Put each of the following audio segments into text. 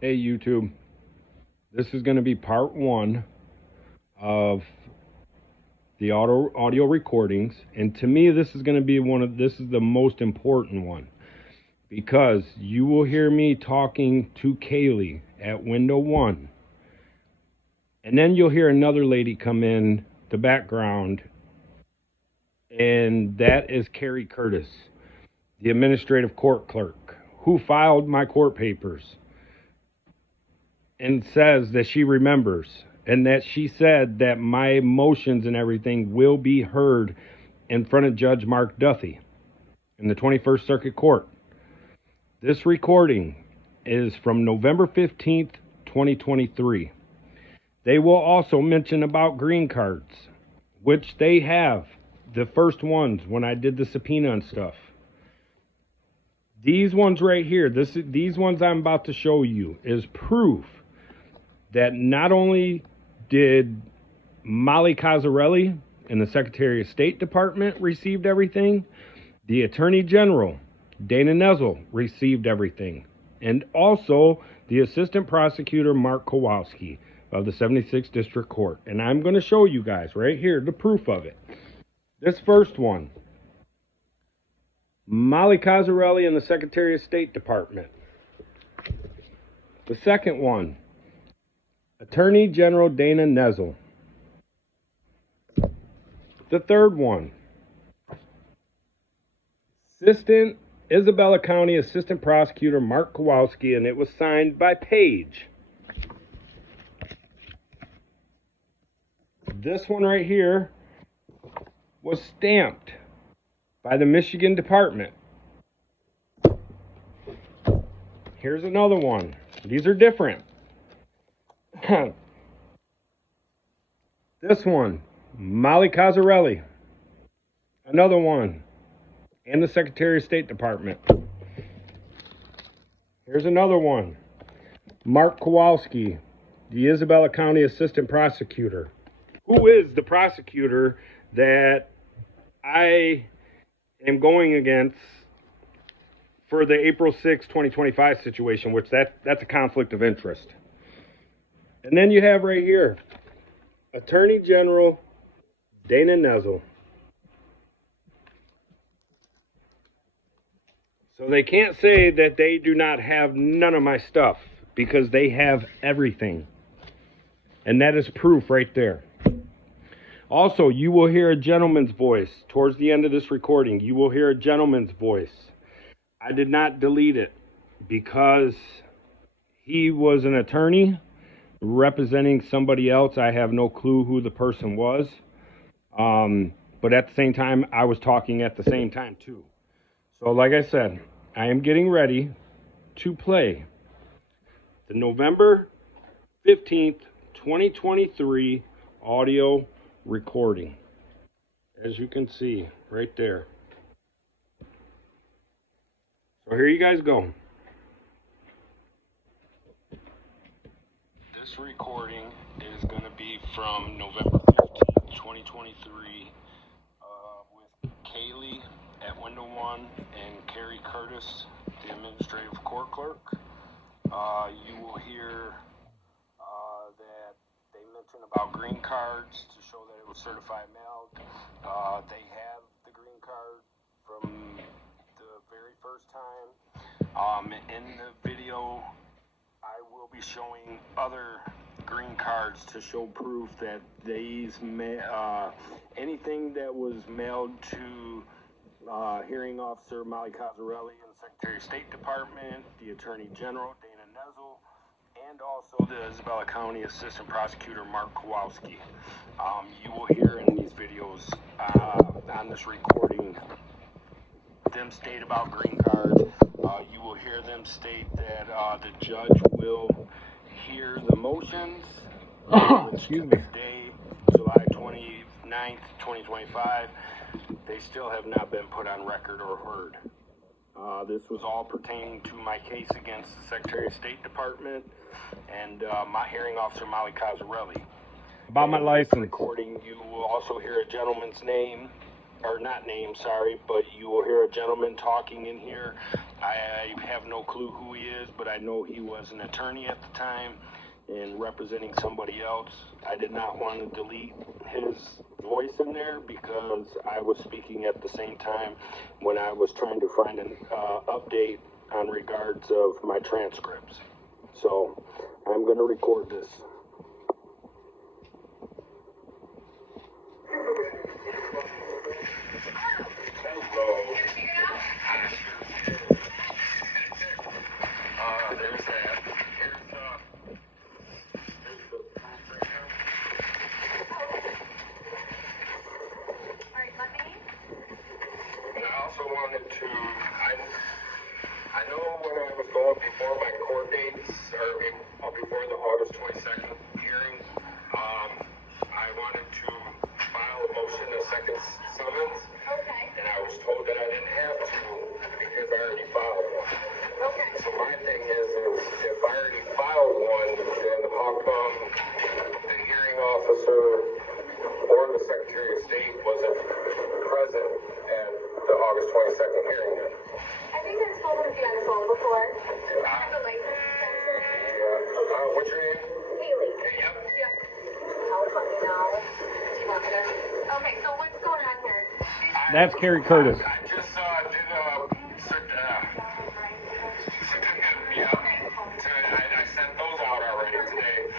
Hey YouTube, this is going to be part one of the audio recordings, and to me this is going to be this is the most important one, because you will hear me talking to Kaylee at window 1, and then you'll hear another lady come in the background, and that is Kerrie Curtis, the administrative court clerk, who filed my court papers and says that she remembers, and that she said that my motions and everything will be heard in front of Judge Mark Duthie in the 21st Circuit Court. This recording is from November 15th, 2023. They will also mention about green cards, which they have, the first ones when I did the subpoena and stuff. These ones right here, these ones I'm about to show you is proof that not only did Molly Cazarelli and the Secretary of State Department received everything, the Attorney General, Dana Nezel, received everything. And also the Assistant Prosecutor, Mark Kowalski of the 76th District Court. And I'm going to show you guys right here the proof of it. This first one, Molly Cazarelli and the Secretary of State Department. The second one, Attorney General Dana Nezel. The third one, Isabella County Assistant Prosecutor Mark Kowalski, and it was signed by Paige. This one right here was stamped by the Michigan Department. Here's another one. These are different. This one, Molly Cazarelli. Another one, and the Secretary of State Department. Here's another one, Mark Kowalski, the Isabella County Assistant Prosecutor, who is the prosecutor that I am going against for the April 6, 2025 situation, which that's a conflict of interest. And then you have right here, Attorney General Dana Nezel. So they can't say that they do not have none of my stuff, because they have everything. And that is proof right there. Also, you will hear a gentleman's voice towards the end of this recording. You will hear a gentleman's voice. I did not delete it because he was an attorney representing somebody else. I have no clue who the person was. But at the same time, I was talking at the same time too. So like I said, I am getting ready to play the November 15th, 2023 audio recording. As you can see right there. So here you guys go. This recording is going to be from November 15th, 2023, with Kaylee at window 1 and Kerrie Curtis, the administrative court clerk. You will hear that they mention about green cards to show that it was certified mailed. They have the green card from the very first time. In the video, I will be showing other green cards to show proof that anything that was mailed to Hearing Officer Molly Cazarelli and the Secretary of State Department, the Attorney General Dana Nezel, and also the Isabella County Assistant Prosecutor Mark Kowalski. You will hear in these videos on this recording them state about green cards. You will hear them state that the judge will hear the motions. Excuse me. Day, July 29th, 2025. They still have not been put on record or heard. This was all pertaining to my case against the Secretary of State Department and my hearing officer, Molly Cazarelli. About my license. Recording, you will also hear a gentleman's name, or not name, sorry, but you will hear a gentleman talking in here I have no clue who he is, but I know he was an attorney at the time and representing somebody else. I did not want to delete his voice in there because I was speaking at the same time when I was trying to find an update on regards of my transcripts. So I'm going to record this. I know when I was going before my court dates, or before the August 22nd hearing, I wanted to file a motion, a second summons. Okay. And I was told that I didn't have to because I already filed one. Okay. So my thing is if I already filed one, then how come the hearing officer or the Secretary of State wasn't present at the August 22nd hearing then? I think I've spoken with you on the phone before. I have the license extension. Yeah. What's your name? Kaylee. Yep. I'll let you know. Do you want me to? Okay, so what's going on here? That's Kerrie Curtis. I just did a certificate, yeah. I sent those out already today.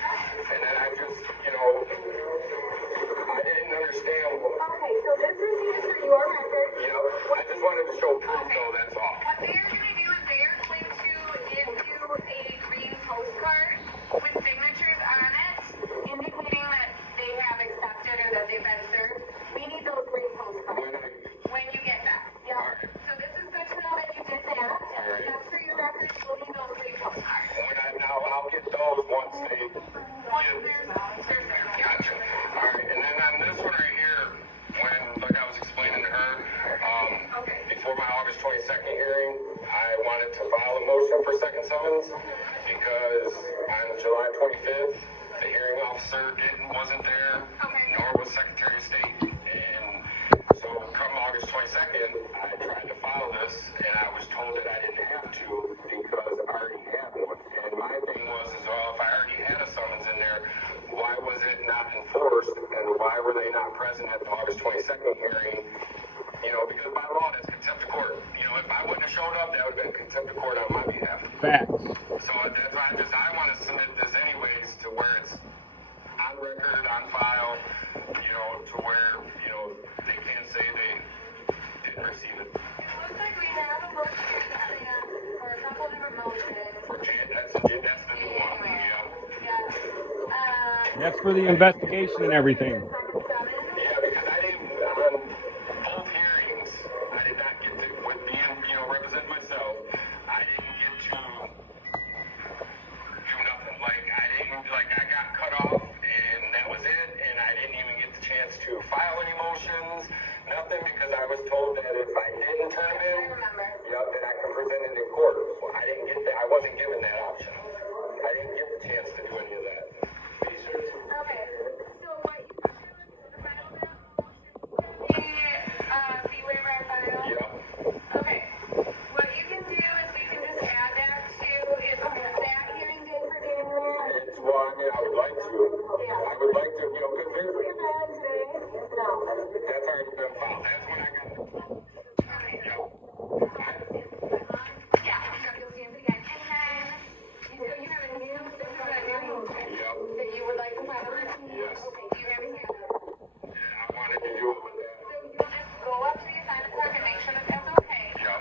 And then I just, I didn't understand. Okay, so this receipt is for your record. Yeah, I just wanted to show proof though, that's all. What they are going to do is they are going to give you a green postcard with signatures on it, indicating that they have accepted or that they've been served. We need those green postcards when you get back. Yep. Right. So this is good to know that you did that. Right. Just for your records, we'll need those green postcards. I'll get those once they... There's Gotcha. All right, and then on this one right here, like I was explaining to her, before my August 22nd hearing, I wanted to file a motion for second summons because on July 25th, the hearing officer wasn't there, nor was Secretary of State. And so come August 22nd, I tried to file this, and I was told that I didn't have to because I already had one. And my thing was, well, if I already had a summons in there, why was it not enforced, and why were they not present at the August 22nd hearing? Because by law, that's contempt of court. If I wouldn't have showed up, that would have been contempt of court on my behalf. Facts. So that's why I want to submit this anyways to where it's on record, on file, to where, they can't say they didn't receive it. Looks like we have a motion for a couple different motions. That's the new one, yeah. That's for the investigation and everything. Yeah, because I didn't, on both hearings, I did not get to, with being, represent myself, I didn't get to do nothing. I got cut off, and that was it, and I didn't even get the chance to file any motions, nothing, because I was told that if I didn't turn it in, that I can present it in court. Well, I didn't get that, I wasn't given that option. I didn't get the chance to do any of that. Okay, so what you can do is file that motion. Fee waiver and file? Yep. Okay, what you can do is we can just add that to, is that hearing date for January? I would like to. Yeah. I would like to, because there's... You're filing today? No. That's already been filed. That's when I got... Yeah, you'll see it again. And then, you have a new, this is a new that you would like to file? Yes. Okay, do you have it here? Yeah, I wanted to do it with that. So you'll just go up to the assignment clerk and make sure that that's okay. Yeah.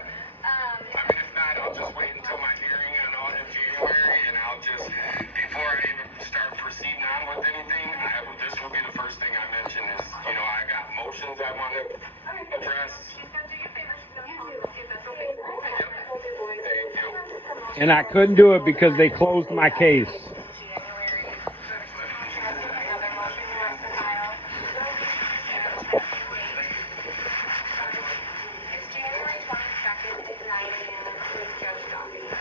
If not, I'll just wait until my hearing in January, and I'll just, before I even start proceeding on with anything, this will be the first thing I mention is, I got motions I want to address. She's going to do you a favor. She's going to call you and see if that's okay. Thank you. And I couldn't do it because they closed my case. January. Another motion you want to file? It's January 22nd at 9 a.m. with Judge Dawkins.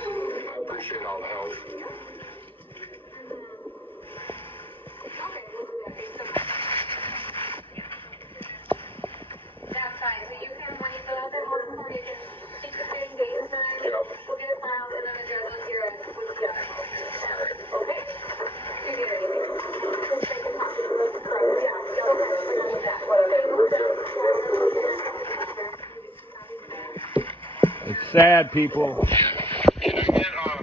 I appreciate all the help. Okay, we'll do that. That's fine. So you can, when sad, people. Can I get, I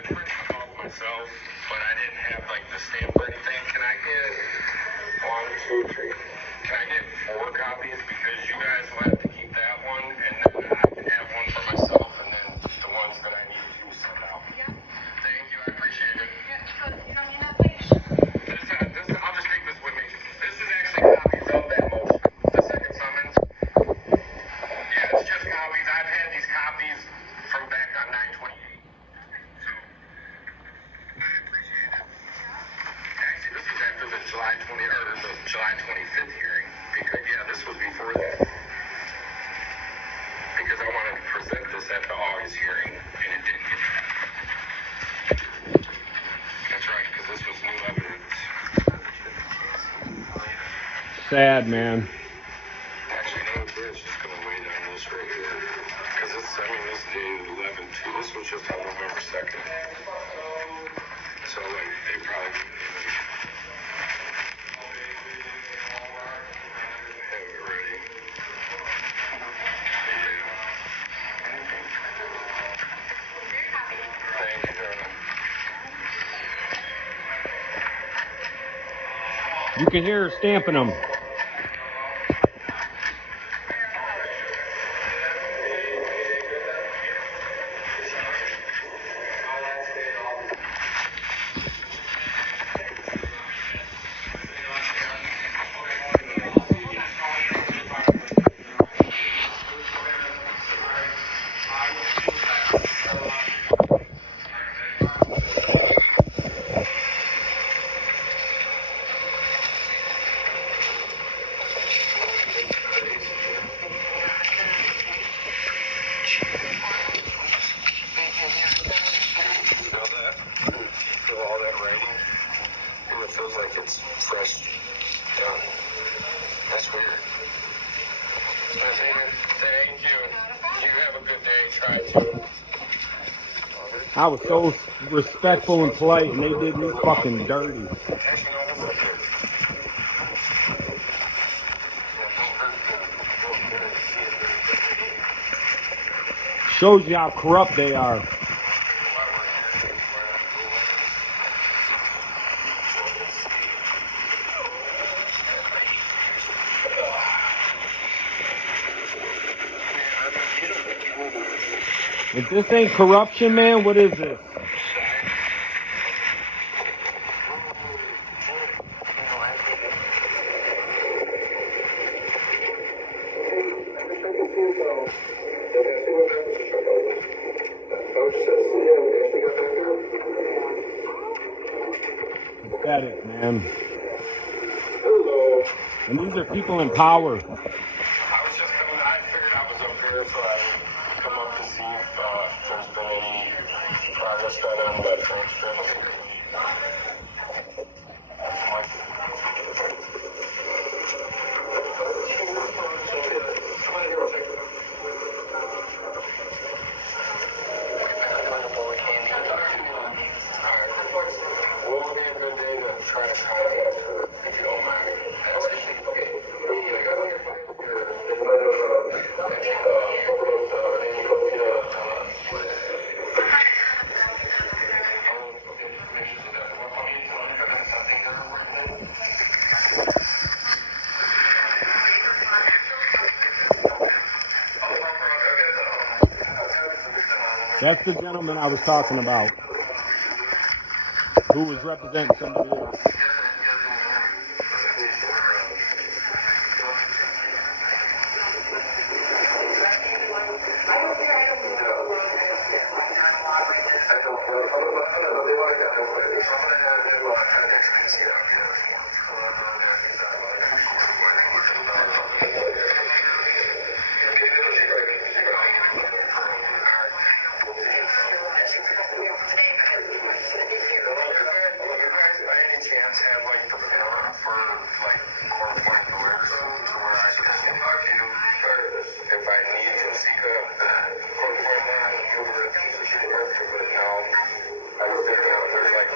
printed them off myself, but I didn't have, like, the stamp or anything. Can I get 1, 2, 3? Can I get 4 copies? Because you guys will have to keep that one, and then I can have one for myself, and then the ones that I need to send out. Yeah. Thank you, I appreciate it. Yeah, so you don't need that page? I'll just take this with me. This is actually copies of that motion. The second summons. Yeah, it's just copies. I've had these copies from back on 9/28. So, I appreciate it. Actually, this is after the July 25th hearing. Because, yeah, this was before that. Because I wanted to present this at the August hearing, and it didn't get that. That's right, because this was new evidence. Sad, man. Actually, no, it's just going to wait on this right here. Because this dated 11/2. This was just on November 2nd. So, like, they probably didn't even have it ready. Thank you, darling. You can hear her stamping them. Feel that? Feel all that writing? And it feels like it's fresh done. That's weird. Thank you. You have a good day. Try to. I was so respectful and polite, and they did me fucking dirty. Shows you how corrupt they are. If this ain't corruption, man, what is this? Pathetic, man. Hello. And these are people in power. I was just coming. I figured I was up here, so I would come up to see if there's been any progress done on the transcript. What would be a good day to try to contact her, if you don't mind asking? Okay. I got on your file here in light That's the gentleman I was talking about, who was representing somebody else. Have like the forum for like court-appointed lawyers to where I can if I need to seek a court-appointed lawyer, but no, I was thinking there's like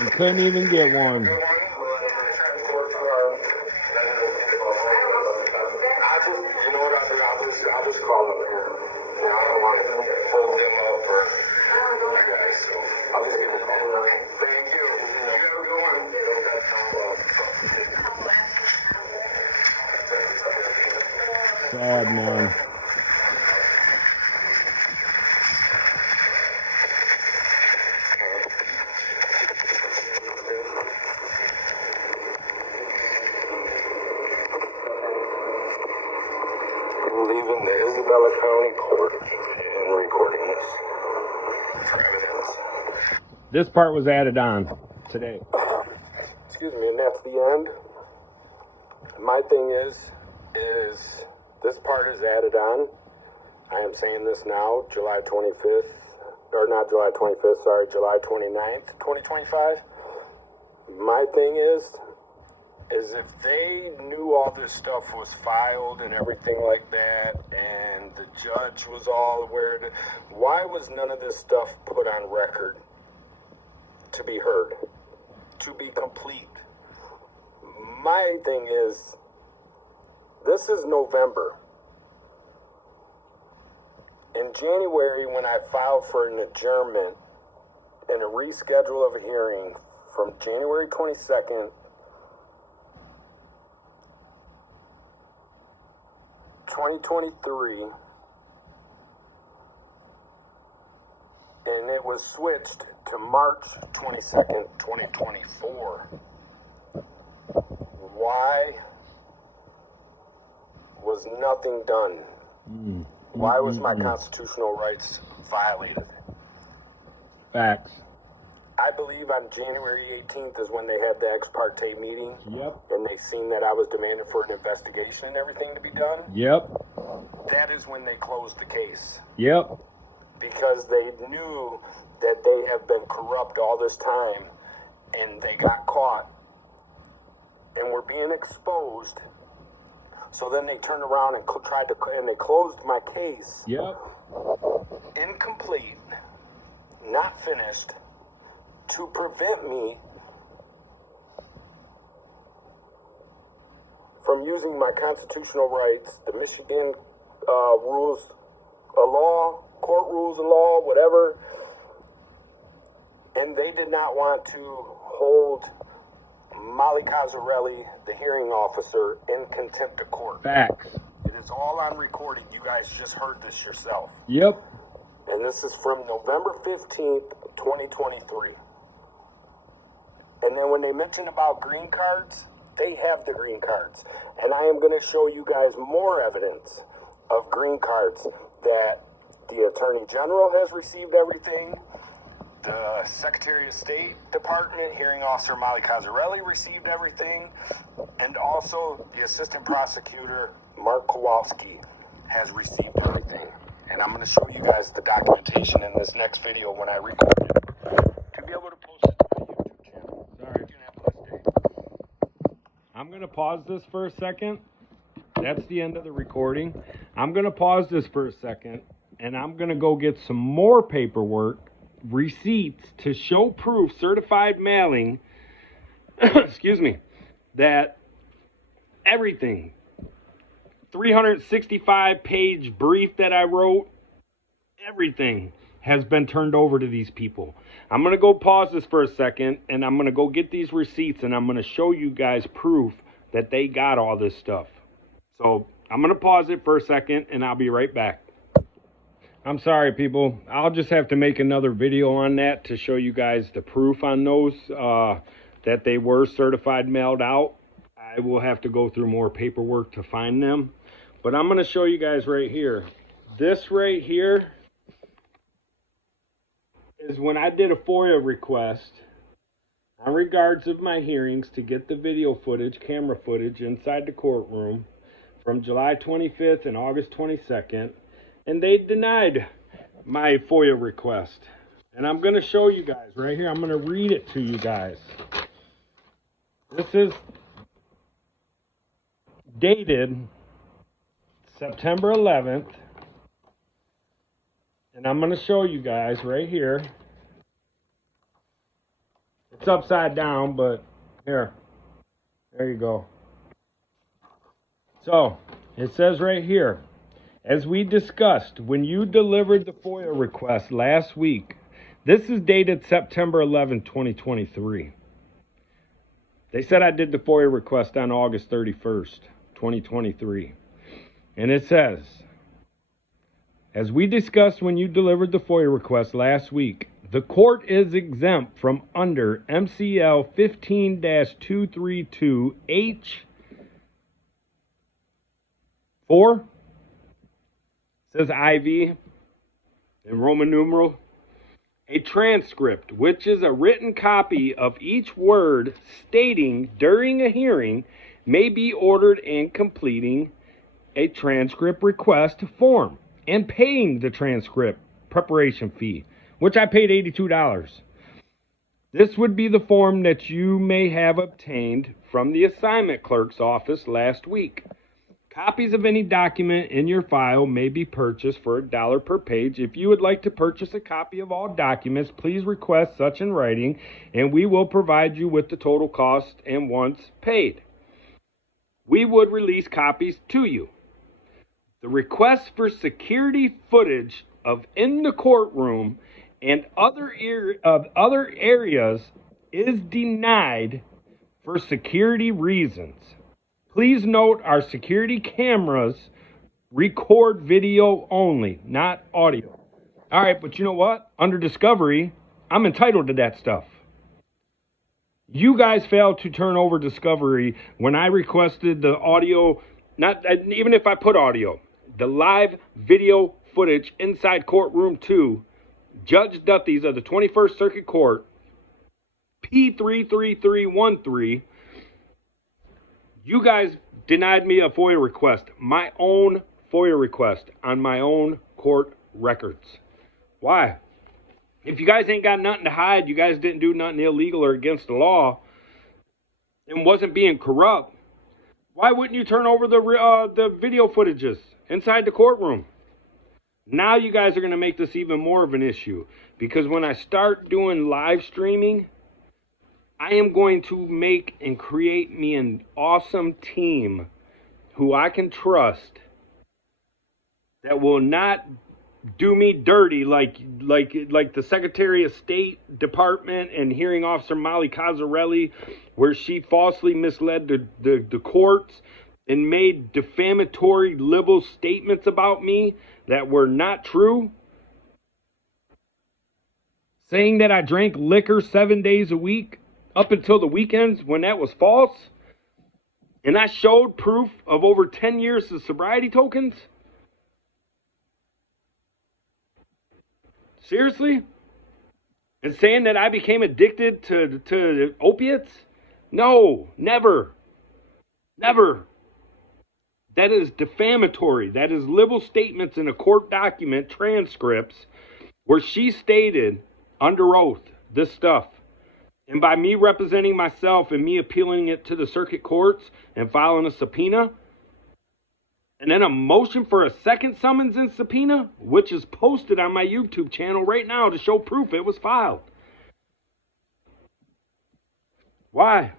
You couldn't even get one. You know what I'll do? I'll just call them here. I don't want to hold them up for you guys, so I'll just give them a call. Thank you. You have a good one. Sad, man. Leaving the Isabella County Court and recording this for evidence. This part was added on today. Excuse me, and that's the end. My thing is this part is added on. I am saying this now, July 25th, or not July 25th, sorry, July 29th, 2025. My thing is if they knew all this stuff was filed and everything like that, and the judge was all aware of it, why was none of this stuff put on record to be heard, to be complete? My thing is, this is November. In January, when I filed for an adjournment and a reschedule of a hearing from January 22nd, 2023, and it was switched to March 22nd, 2024. Why was nothing done? Why was my constitutional rights violated? Facts. I believe on January 18th is when they had the ex parte meeting. Yep. And they seen that I was demanding for an investigation and everything to be done. Yep. That is when they closed the case. Yep. Because they knew that they have been corrupt all this time, and they got caught and were being exposed. So then they turned around and and they closed my case. Yep. Incomplete, not finished, to prevent me from using my constitutional rights, the Michigan rules of law, court rules of law, whatever. And they did not want to hold Molly Cazzarelli, the hearing officer, in contempt of court. Facts. It is all on recording. You guys just heard this yourself. Yep. And this is from November 15th, 2023. And then when they mention about green cards, they have the green cards. And I am going to show you guys more evidence of green cards, that the Attorney General has received everything. The Secretary of State Department, Hearing Officer Molly Cazzarelli, received everything. And also the Assistant Prosecutor, Mark Kowalski, has received everything. And I'm going to show you guys the documentation in this next video when I record it, to be able to post it to my YouTube channel. Sorry. You can have a nice day. I'm going to pause this for a second. That's the end of the recording. I'm going to pause this for a second, and I'm going to go get some more paperwork, receipts to show proof, certified mailing, excuse me, that everything, 365-page brief that I wrote, everything has been turned over to these people. I'm going to go pause this for a second, and I'm going to go get these receipts, and I'm going to show you guys proof that they got all this stuff. So I'm going to pause it for a second, and I'll be right back. I'm sorry, people. I'll just have to make another video on that to show you guys the proof on those, that they were certified mailed out. I will have to go through more paperwork to find them. But I'm going to show you guys right here. This right here is when I did a FOIA request on regards of my hearings to get the video footage, camera footage inside the courtroom from July 25th and August 22nd. And they denied my FOIA request. And I'm going to show you guys right here. I'm going to read it to you guys. This is dated September 11th. And I'm going to show you guys right here. If It's upside down, but here. There you go. So, it says right here, as we discussed, when you delivered the FOIA request last week, this is dated September 11, 2023. They said I did the FOIA request on August 31st, 2023. And it says, as we discussed when you delivered the FOIA request last week, the court is exempt from under MCL 15-232H4, says IV in Roman numeral, a transcript, which is a written copy of each word stating during a hearing, may be ordered in completing a transcript request form and paying the transcript preparation fee, which I paid $82. This would be the form that you may have obtained from the assignment clerk's office last week. Copies of any document in your file may be purchased for $1 per page. If you would like to purchase a copy of all documents, please request such in writing, and we will provide you with the total cost and once paid, we would release copies to you. The request for security footage of in the courtroom and other areas is denied for security reasons. Please note our security cameras record video only, not audio. All right, but you know what? Under discovery, I'm entitled to that stuff. You guys failed to turn over discovery when I requested the audio, not even if I put audio, the live video footage inside courtroom 2, Judge Duthie's of the 21st Circuit Court, P33313. You guys denied me a FOIA request, my own FOIA request on my own court records. Why? If you guys ain't got nothing to hide, you guys didn't do nothing illegal or against the law, and wasn't being corrupt, why wouldn't you turn over the video footages inside the courtroom? Now you guys are going to make this even more of an issue, because when I start doing live streaming, I am going to make and create me an awesome team who I can trust that will not do me dirty like the Secretary of State Department and Hearing Officer Molly Cozzarelli, where she falsely misled the courts and made defamatory libel statements about me that were not true, saying that I drank liquor 7 days a week up until the weekends when that was false, and I showed proof of over 10 years of sobriety tokens. Seriously? And saying that I became addicted to opiates? No, never. Never. That is defamatory. That is libel statements in a court document, transcripts, where she stated under oath this stuff. And by me representing myself and me appealing it to the circuit courts and filing a subpoena, and then a motion for a second summons and subpoena, which is posted on my YouTube channel right now to show proof it was filed. Why?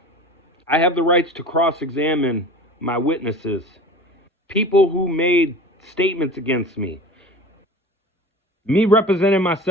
I have the rights to cross-examine my witnesses, people who made statements against me. Me representing myself